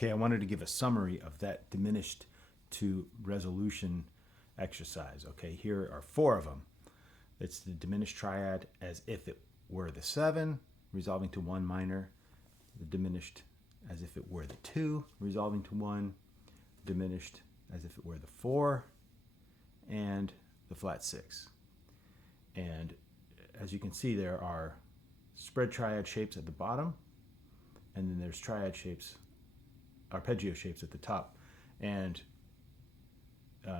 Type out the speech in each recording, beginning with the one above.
Okay, I wanted to give a summary of that diminished to resolution exercise. Okay, here are 4 of them. It's the diminished triad as if it were the 7, resolving to 1 minor. The diminished as if it were the 2, resolving to 1. Diminished as if it were the 4, and the flat 6. And as you can see, there are spread triad shapes at the bottom, and then there's triad shapes, arpeggio shapes at the top. And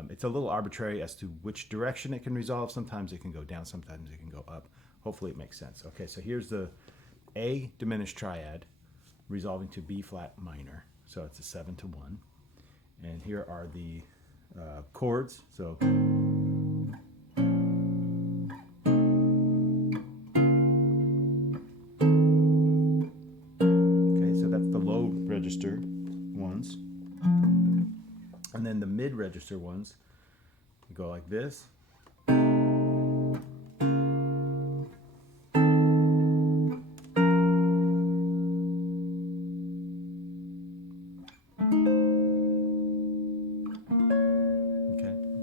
it's a little arbitrary as to which direction it can resolve. Sometimes it can go down, sometimes it can go up. Hopefully it makes sense. Okay, so here's the A diminished triad resolving to B flat minor. So it's a 7 to 1. And here are the chords. So register ones, and then the mid register ones go like this. Okay,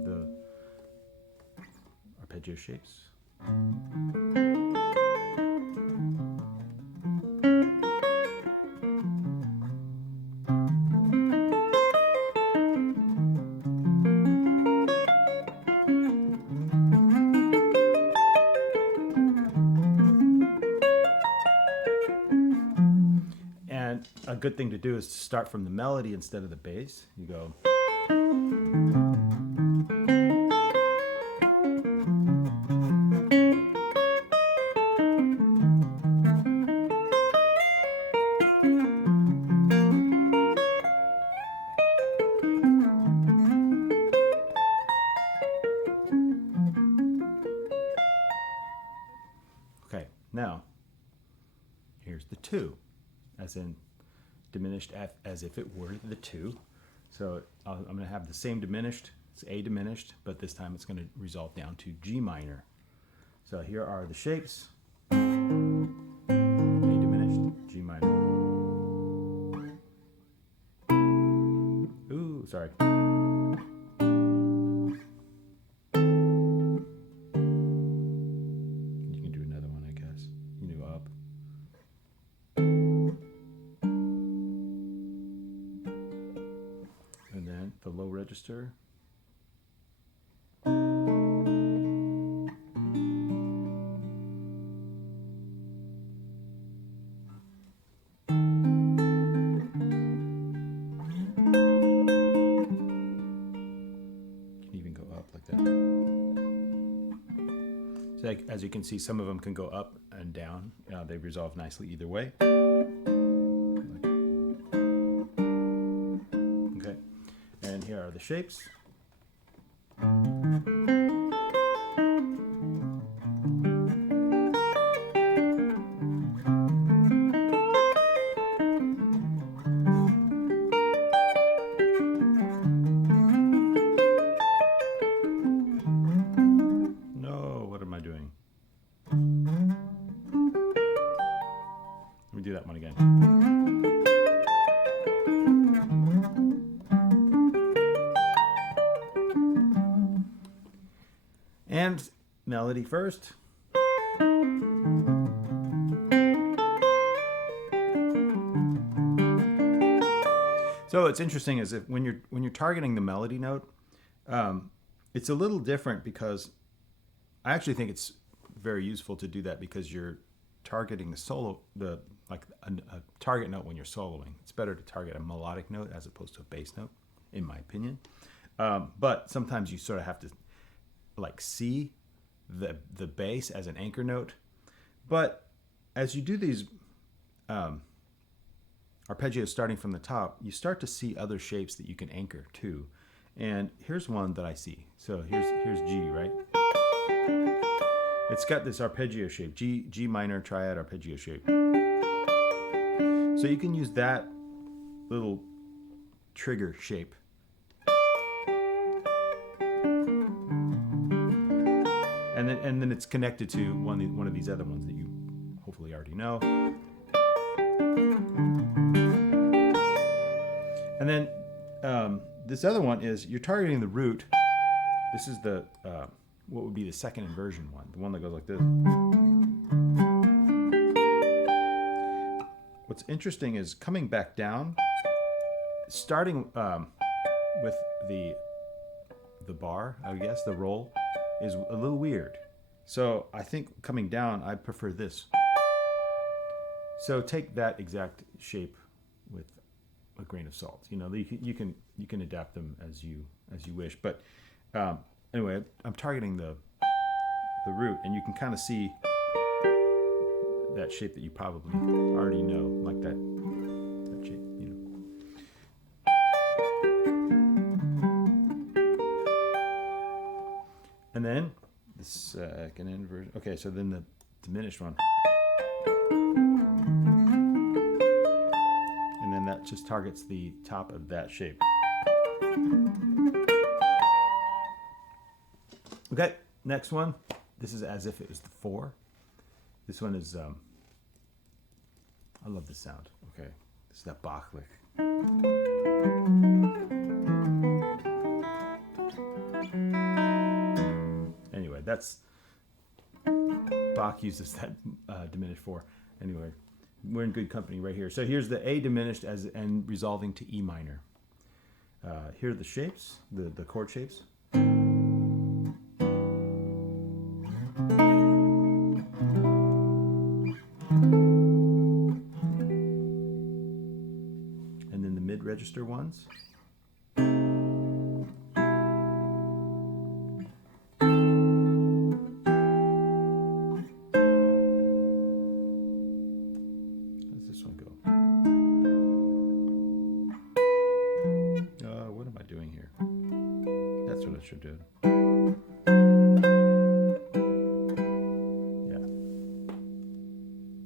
the arpeggio shapes. And a good thing to do is to start from the melody instead of the bass. You go. Okay, now here's the 2. As in diminished as if it were the 2. So I'm going to have the same diminished. It's A diminished, but this time it's going to resolve down to G minor. So here are the shapes. A diminished, G minor. Ooh, sorry. You can do another one, I guess. You do up. And then the low register. Can even go up like that. So as you can see, some of them can go up and down. They resolve nicely either way. And here are the shapes. No, what am I doing? Let me do that one again. And melody first. So it's interesting is if when you're targeting the melody note, it's a little different because I actually think it's very useful to do that because you're targeting the solo, a target note when you're soloing. It's better to target a melodic note as opposed to a bass note, in my opinion. But sometimes you sort of have to see the bass as an anchor note. But as you do these arpeggios starting from the top, you start to see other shapes that you can anchor too. And here's one that I see. So here's G, right? It's got this arpeggio shape, G minor triad arpeggio shape. So you can use that little trigger shape. And then it's connected to one of these other ones that you hopefully already know. And then this other one is you're targeting the root. This is the what would be the second inversion one, the one that goes like this. What's interesting is coming back down, starting with the bar, I guess, the roll, is a little weird. So I think coming down, I prefer this. So take that exact shape with a grain of salt. You know, you can adapt them as you wish. But anyway, I'm targeting the root, and you can kind of see that shape that you probably already know, like that shape, you know. And then the second inversion. Okay, so then the diminished one. And then that just targets the top of that shape. Okay, next one. This is as if it was the 4. This one is, I love this sound. Okay, this is that Bach lick. Anyway, that's, Bach uses that diminished 4. Anyway, we're in good company right here. So here's the A diminished and resolving to E minor. Here are the shapes, the chord shapes. And then the mid-register ones. Should do. Yeah,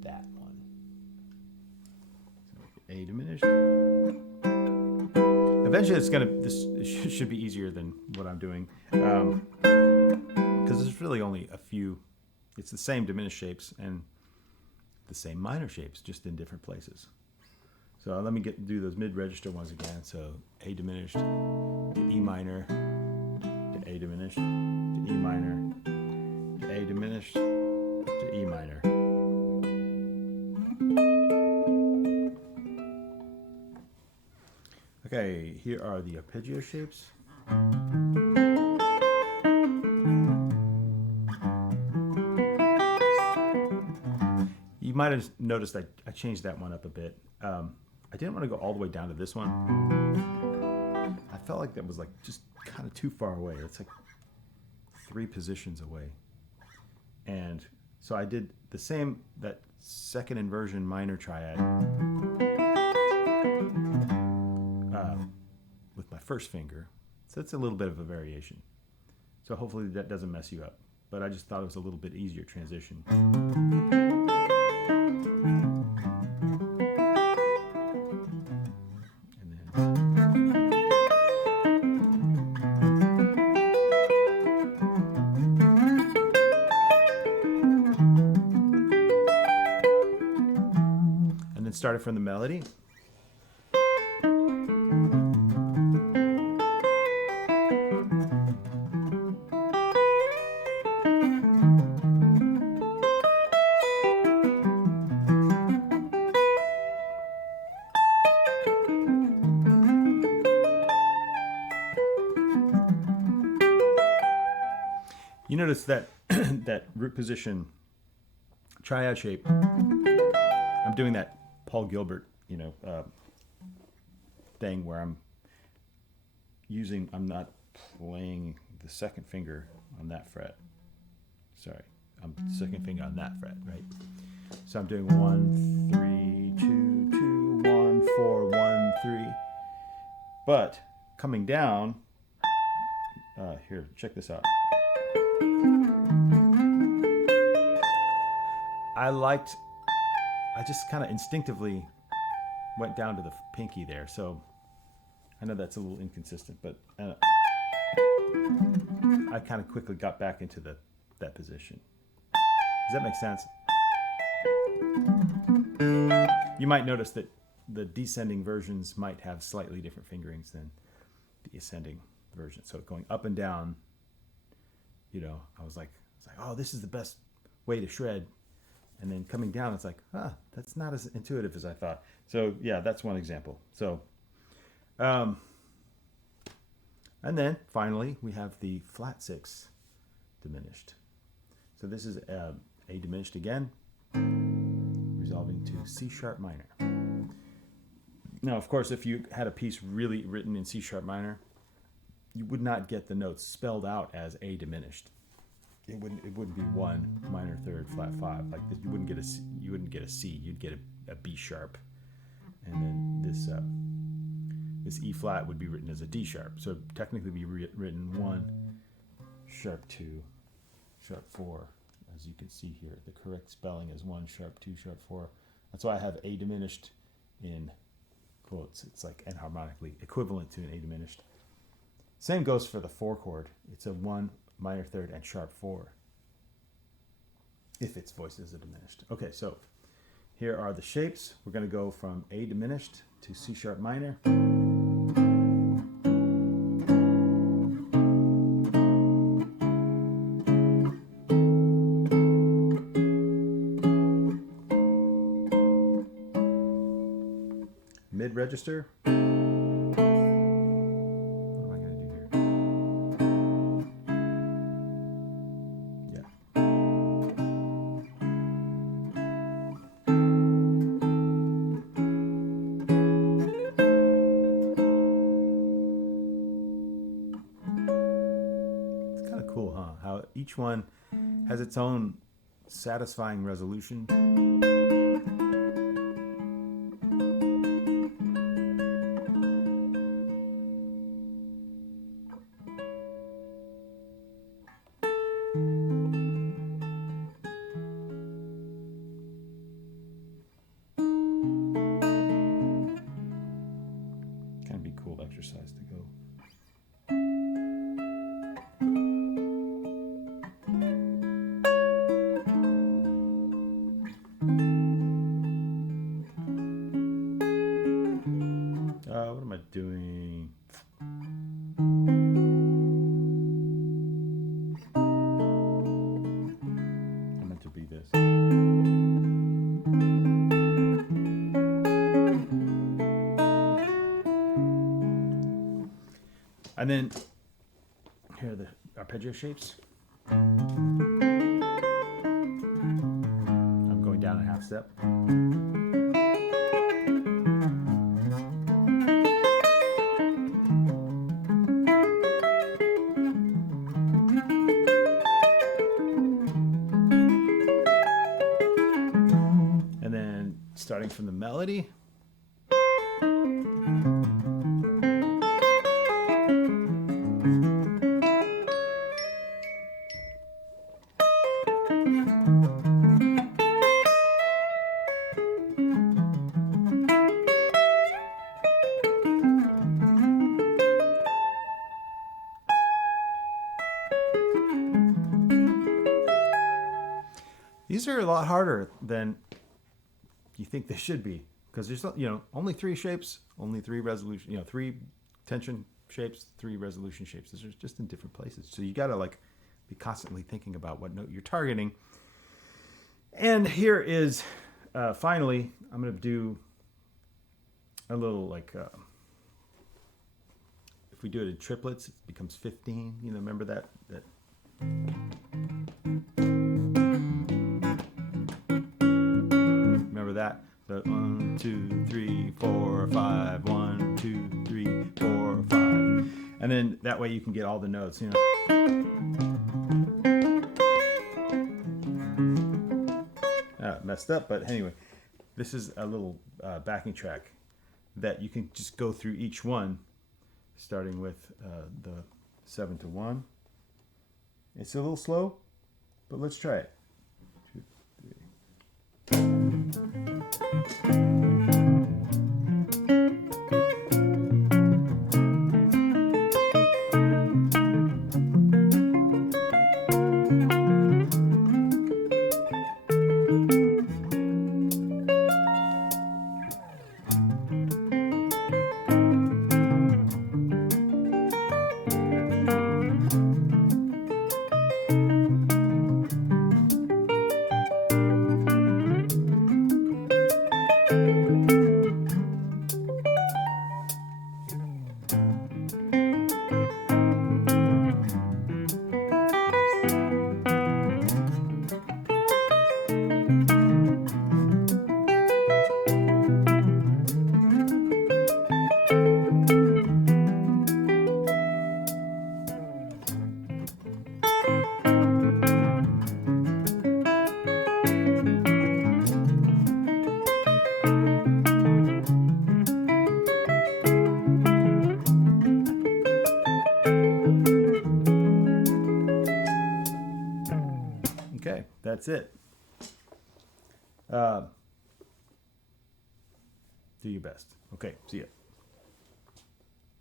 that one. So A diminished. Eventually, this should be easier than what I'm doing, because there's really only a few. It's the same diminished shapes and the same minor shapes, just in different places. So let me do those mid-register ones again. So A diminished to E minor. A diminished to E minor, to A diminished to E minor. Okay, here are the arpeggio shapes. You might have noticed I changed that one up a bit. I didn't want to go all the way down to this one. I felt like that was like just kind of too far away. It's like 3 positions away. And so I did the same, that second inversion minor triad with my first finger. So it's a little bit of a variation. So hopefully that doesn't mess you up. But I just thought it was a little bit easier transition. Started from the melody. You notice that that root position triad shape. I'm doing that Paul Gilbert, thing where I'm not playing the second finger on that fret. Sorry, I'm second finger on that fret, right? So I'm doing 1, 3, 2, 2, 1, 4, 1, 3. But coming down, here, check this out. I just kind of instinctively went down to the pinky there. So I know that's a little inconsistent, but I kind of quickly got back into that position. Does that make sense? You might notice that the descending versions might have slightly different fingerings than the ascending version. So going up and down, I was like, oh, this is the best way to shred. And then coming down, it's like, that's not as intuitive as I thought. So yeah, that's one example. So, and then finally we have the flat six diminished. So this is A diminished again, resolving to C sharp minor. Now, of course, if you had a piece really written in C sharp minor, you would not get the notes spelled out as A diminished. It wouldn't be 1 minor third flat 5 like this. You wouldn't get a C. You'd get a B sharp, and then this E flat would be written as a D sharp. So technically, be written 1 sharp 2 sharp 4. As you can see here, the correct spelling is 1 sharp 2 sharp 4. That's why I have A diminished in quotes. It's like enharmonically equivalent to an A diminished. Same goes for the 4 chord. It's a 1 minor third and sharp 4 if its voice is a diminished. Okay, so here are the shapes. We're going to go from A diminished to C sharp minor. Mid register. What am I going to do here? Yeah. It's kind of cool, huh? How each one has its own satisfying resolution. Kind of be cool exercise to go. What am I doing? I meant to be this. And then here are the arpeggio shapes. I'm going down a half step. And then starting from the melody. These are a lot harder than you think they should be, because there's only 3 shapes, only 3 resolution, 3 tension shapes, 3 resolution shapes. These are just in different places, so you got to be constantly thinking about what note you're targeting. And here is finally, I'm going to do a little if we do it in triplets, it becomes 15. Remember that. Remember that? So 1, 2, 3, 4, 5. 1, 2, 3, 4, 5. And then that way you can get all the notes. Messed up, but anyway, this is a little backing track that you can just go through each one, starting with the 7 to 1. It's a little slow, but let's try it. 2, 3. that's it. Do your best. Okay, see ya.